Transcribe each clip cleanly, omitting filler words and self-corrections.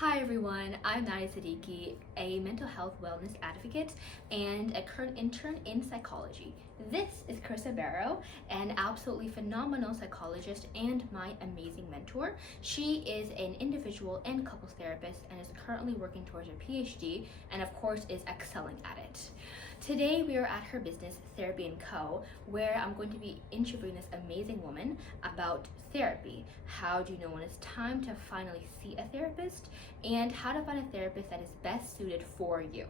Hi everyone, I'm Nadia Siddiqui, a mental health wellness advocate and a current intern in psychology. This is Corissa Barrow, an absolutely phenomenal psychologist and my amazing mentor. She is an individual and couples therapist and is currently working towards her PhD and of course is excelling at it. Today we are at her business, Therapy & Co., where I'm going to be interviewing this amazing woman about therapy. How do you know when it's time to finally see a therapist? And how to find a therapist that is best suited for you.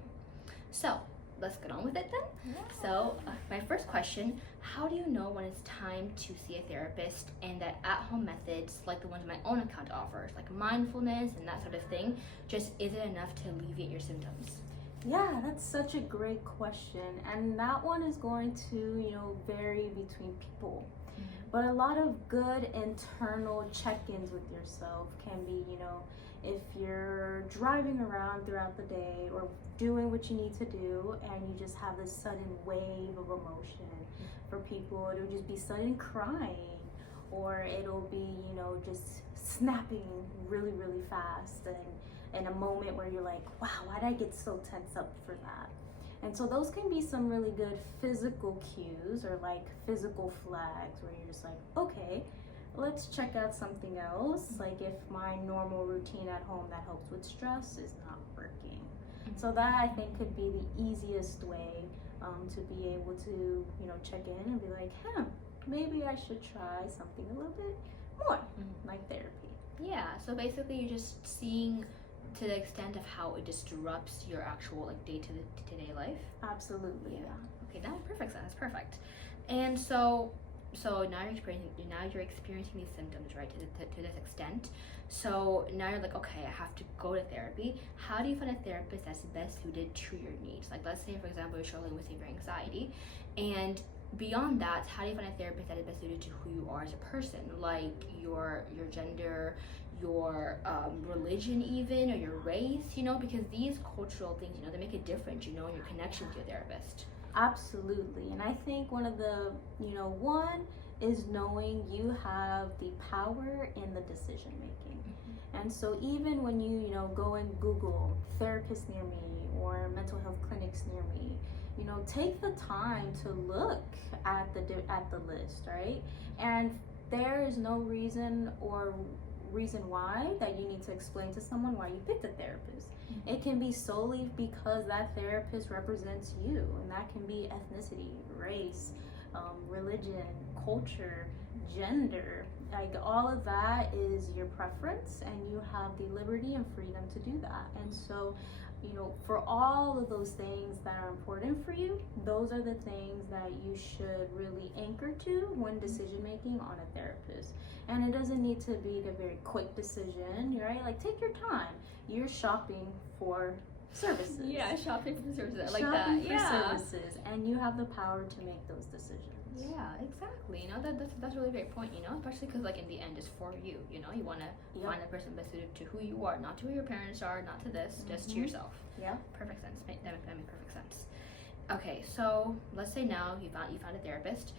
So let's get on with it then. Yeah. So my first question, how do you know when it's time to see a therapist and that at-home methods like the ones my own account offers, like mindfulness and that sort of thing, just isn't enough to alleviate your symptoms? Yeah, that's such a great question. And that one is going to, vary between people. But a lot of good internal check-ins with yourself can be, if you're driving around throughout the day or doing what you need to do and you just have this sudden wave of emotion. For people, it'll just be sudden crying, or it'll be, just snapping really, really fast and in a moment where you're like, wow, why did I get so tense up for that? And so those can be some really good physical cues or like physical flags where you're just like, okay, let's check out something else. Like if my normal routine at home that helps with stress is not working. So that I think could be the easiest way to be able to, check in and be like, maybe I should try something a little bit more like therapy. Yeah, so basically you're just seeing to the extent of how it disrupts your actual like day-to-day life. Absolutely, yeah. Okay, that makes perfect sense. Perfect. And so now you're experiencing these symptoms, right? To this extent. So now you're like, okay, I have to go to therapy. How do you find a therapist that's best suited to your needs? Like, let's say, for example, you're struggling with severe anxiety, and beyond that, how do you find a therapist that is best suited to who you are as a person, like your gender, your religion even, or your race, because these cultural things, they make a difference, in your connection to your therapist. Absolutely. And I think one of the, one is knowing you have the power in the decision making. And so even when you, go and Google therapist near me or mental health clinics near me, take the time to look at the list, right? And there is no reason why that you need to explain to someone why you picked a therapist. It can be solely because that therapist represents you, and that can be ethnicity, race, religion, culture, gender. Like all of that is your preference, and you have the liberty and freedom to do that. And so, for all of those things that are important for you, those are the things that you should really anchor to when decision making on a therapist. And it doesn't need to be a very quick decision, right? Like take your time. You're shopping for services. Yeah, shopping for services. Like shopping that. for Yeah. services, and you have the power to make those decisions. Yeah, exactly. That's a really great point. Especially because like in the end, it's for you. You want to find a person best suited to who you are, not to who your parents are, not to this, just to yourself. Yeah. Perfect sense. That makes perfect sense. Okay, so let's say now you found a therapist.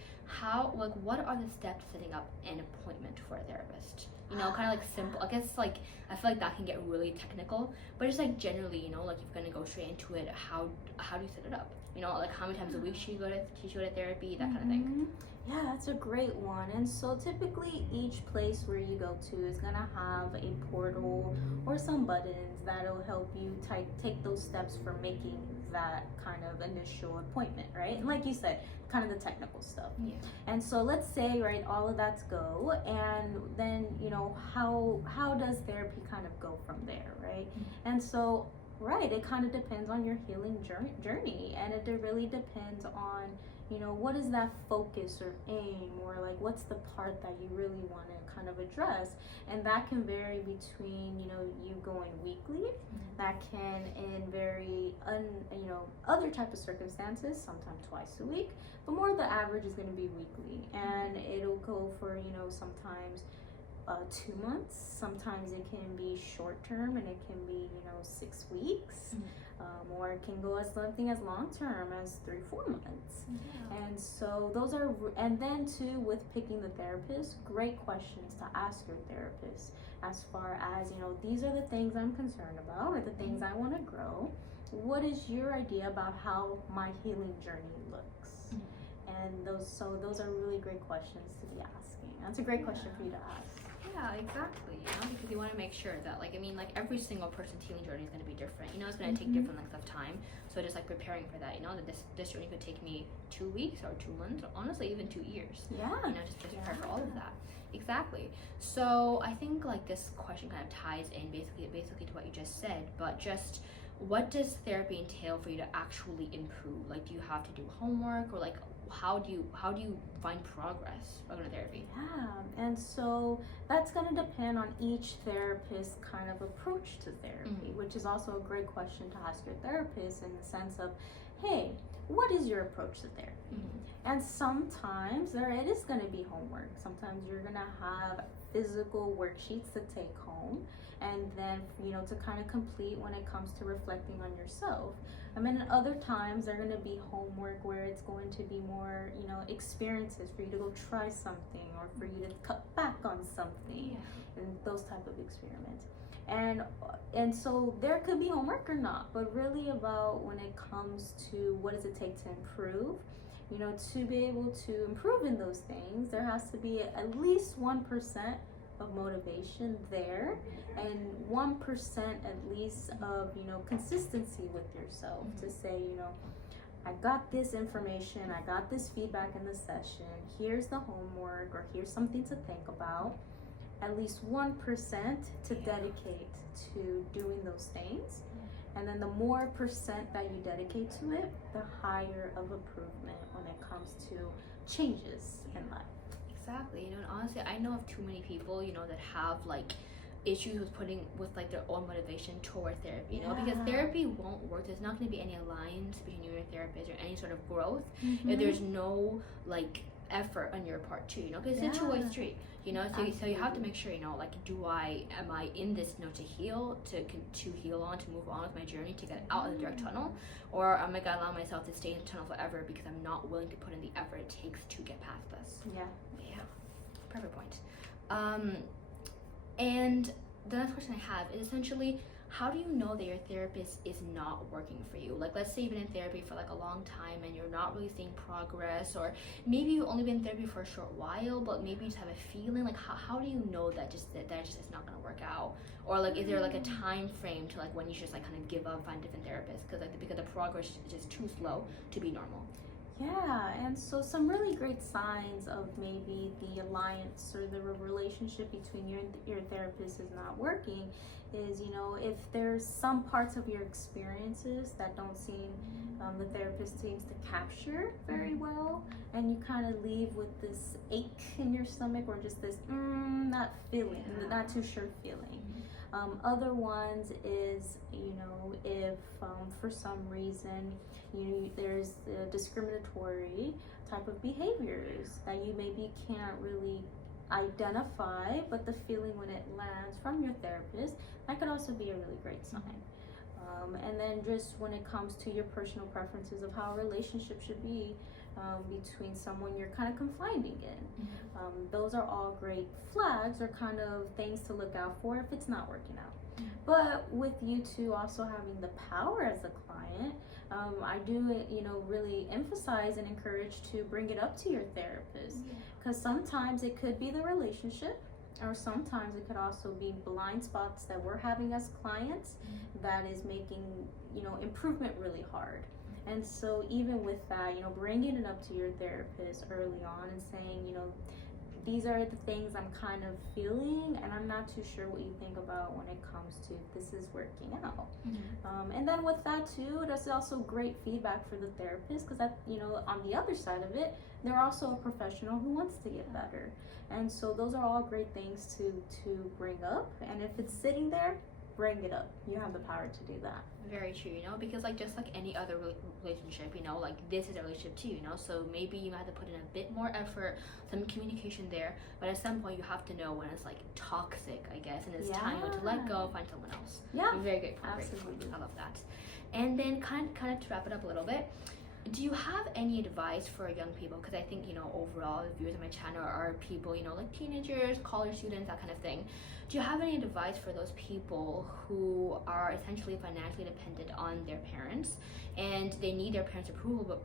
What are the steps setting up an appointment for a therapist? Kind of like simple. I guess like I feel like that can get really technical, but just like generally, like if you're gonna go straight into it, how do you set it up? Like how many times a week should you go to therapy, that kind of thing. Yeah, that's a great one. And so typically each place where you go to is gonna have a portal or some buttons that'll help you take those steps for making that kind of initial appointment, right? And like you said, kind of the technical stuff. Yeah. And so let's say, right, all of that's go, and then how does therapy kind of go from there, right? And so right, it kind of depends on your healing journey, and it really depends on what is that focus or aim, or like what's the part that you really want to kind of address. And that can vary between you going weekly, that can in very other type of circumstances, sometimes twice a week, but more the average is going to be weekly. And it'll go for sometimes 2 months. Sometimes it can be short term, and it can be 6 weeks, or it can go as something as long term as 3-4 months. And so those are, and then too, with picking the therapist, great questions to ask your therapist as far as these are the things I'm concerned about, or the things I want to grow. What is your idea about how my healing journey looks? And those are really great questions to be asking. That's a great question for you to ask. Yeah, exactly. Because you want to make sure that, every single person's healing journey is going to be different. It's going to take different lengths of time. So just preparing for that, that this journey could take me 2 weeks or 2 months, or honestly even 2 years. Yeah. Just to prepare for all of that. Exactly. So I think this question kind of ties in basically to what you just said, but just what does therapy entail for you to actually improve? Do you have to do homework, or how do you find progress by going to therapy? Yeah, and so that's going to depend on each therapist's kind of approach to therapy, which is also a great question to ask your therapist, in the sense of, hey, what is your approach to therapy? And sometimes it is going to be homework. Sometimes you're going to have physical worksheets to take home, and then to kind of complete when it comes to reflecting on yourself. And then other times they're going to be homework where it's going to be more experiences for you to go try something, or for you to cut back on something, and those type of experiments. And so there could be homework or not, but really about when it comes to what does it take to improve, to be able to improve in those things, there has to be at least 1% of motivation there, and 1% at least of consistency with yourself, to say, I got this information, I got this feedback in the session, here's the homework, or here's something to think about. At least 1% to dedicate to doing those things. And then the more percent that you dedicate to it, the higher of improvement when it comes to changes in life. Exactly. And honestly, I know of too many people, that have issues with their own motivation toward therapy, because therapy won't work. There's not going to be any alliance between you and your therapist, or any sort of growth if there's no effort on your part too, because it's a two-way street, so you have to make sure, am I in this to heal, to heal on, to move on with my journey, to get out of the dark tunnel, or am I gonna allow myself to stay in the tunnel forever because I'm not willing to put in the effort it takes to get past this? Yeah, perfect point. And the next question I have is essentially, how do you know that your therapist is not working for you? Let's say you've been in therapy for a long time and you're not really seeing progress, or maybe you've only been in therapy for a short while, but maybe you just have a feeling. How do you know that just is not going to work out? Or is there a time frame to when you should just kind of give up, find different therapists, because the progress is just too slow to be normal? Yeah, and so some really great signs of maybe the alliance or the relationship between you and your therapist is not working is, if there's some parts of your experiences that don't seem, the therapist seems to capture very well, and you kind of leave with this ache in your stomach, or just this not feeling, not too sure feeling. Other ones is, if for some reason there's discriminatory type of behaviors that you maybe can't really identify, but the feeling when it lands from your therapist, that could also be a really great sign. And then just when it comes to your personal preferences of how a relationship should be between someone you're kind of confiding in. Those are all great flags, or kind of things to look out for if it's not working out. But with you two also having the power as a client, I do, really emphasize and encourage to bring it up to your therapist, because sometimes it could be the relationship, or sometimes it could also be blind spots that we're having as clients that is making, improvement really hard. And so even with that, bringing it up to your therapist early on and saying, these are the things I'm kind of feeling, and I'm not too sure what you think about when it comes to this is working out. And then with that too, that's also great feedback for the therapist, because that, on the other side of it, they're also a professional who wants to get better. And so those are all great things to bring up. And if it's sitting there, bring it up. You have the power to do that. Very true, you know, because like just like any other relationship, you know, like this is a relationship too, you know, so maybe you have to put in a bit more effort, some communication there, but at some point you have to know when it's like toxic, I guess, and it's time to let go, find someone else. Yeah, very good point. absolutely. I love that. And then kind of to wrap it up a little bit, do you have any advice for young people? Because I think, you know, overall the viewers of my channel are people, you know, like teenagers, college students, that kind of thing. Do you have any advice for those people who are essentially financially dependent on their parents, and they need their parents' approval,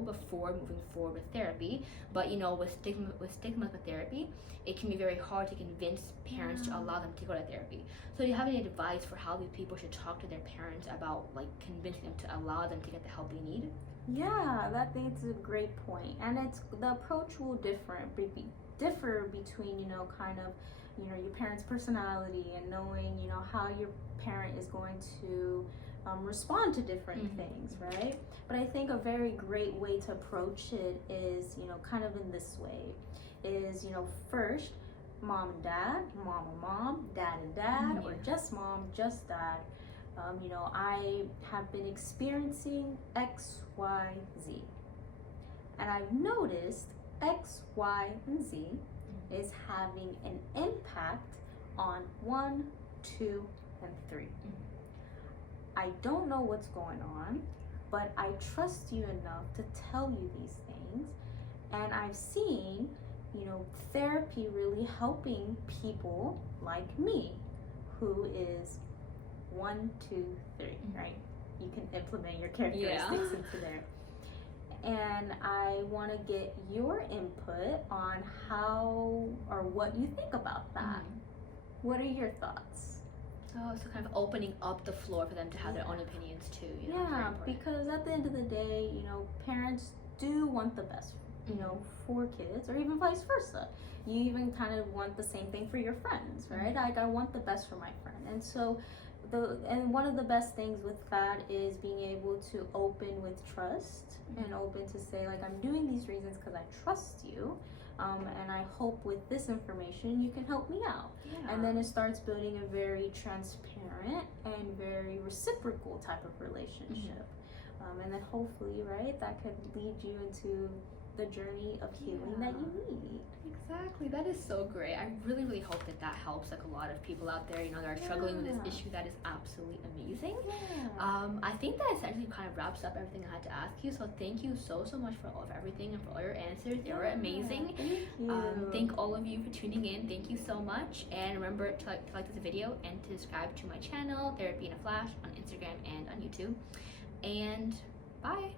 before moving forward with therapy? But you know, with stigmas with therapy, it can be very hard to convince parents to allow them to go to therapy. So do you have any advice for how these people should talk to their parents about like convincing them to allow them to get the help they need? Yeah, that is a great point, and it's the approach will differ between, you know, kind of, you know, your parent's personality and knowing, you know, how your parent is going to respond to different things, right? But I think a very great way to approach it is, you know, kind of in this way, is, you know, first, mom and dad, mom and mom, dad and dad, or just mom, just dad. You know, I have been experiencing X, Y, Z, and I've noticed X, Y, and Z is having an impact on 1, 2, and 3. I don't know what's going on, but I trust you enough to tell you these things, and I've seen, you know, therapy really helping people like me, who is 1, 2, 3, right? You can implement your characteristics into there. And I want to get your input on how or what you think about that. What are your thoughts? Oh, so kind of opening up the floor for them to have their own opinions too. You know, yeah, because at the end of the day, you know, parents do want the best, you know, for kids, or even vice versa. You even kind of want the same thing for your friends, right? Like, I want the best for my friend. And so one of the best things with that is being able to open with trust and open to say, like, I'm doing these reasons because I trust you, and I hope with this information you can help me out. And then it starts building a very transparent and very reciprocal type of relationship, and then hopefully, right, that could lead you into the journey of healing that you need. Exactly. That is so great. I really, really hope that helps like a lot of people out there, you know, that are struggling with this issue. That is absolutely amazing. I think that essentially kind of wraps up everything I had to ask you. So thank you so much for all of everything and for all your answers. They were amazing. Thank you. Thank all of you for tuning in. Thank you so much. And remember to like this video and to subscribe to my channel, Therapy in a Flash, on Instagram and on YouTube. And bye.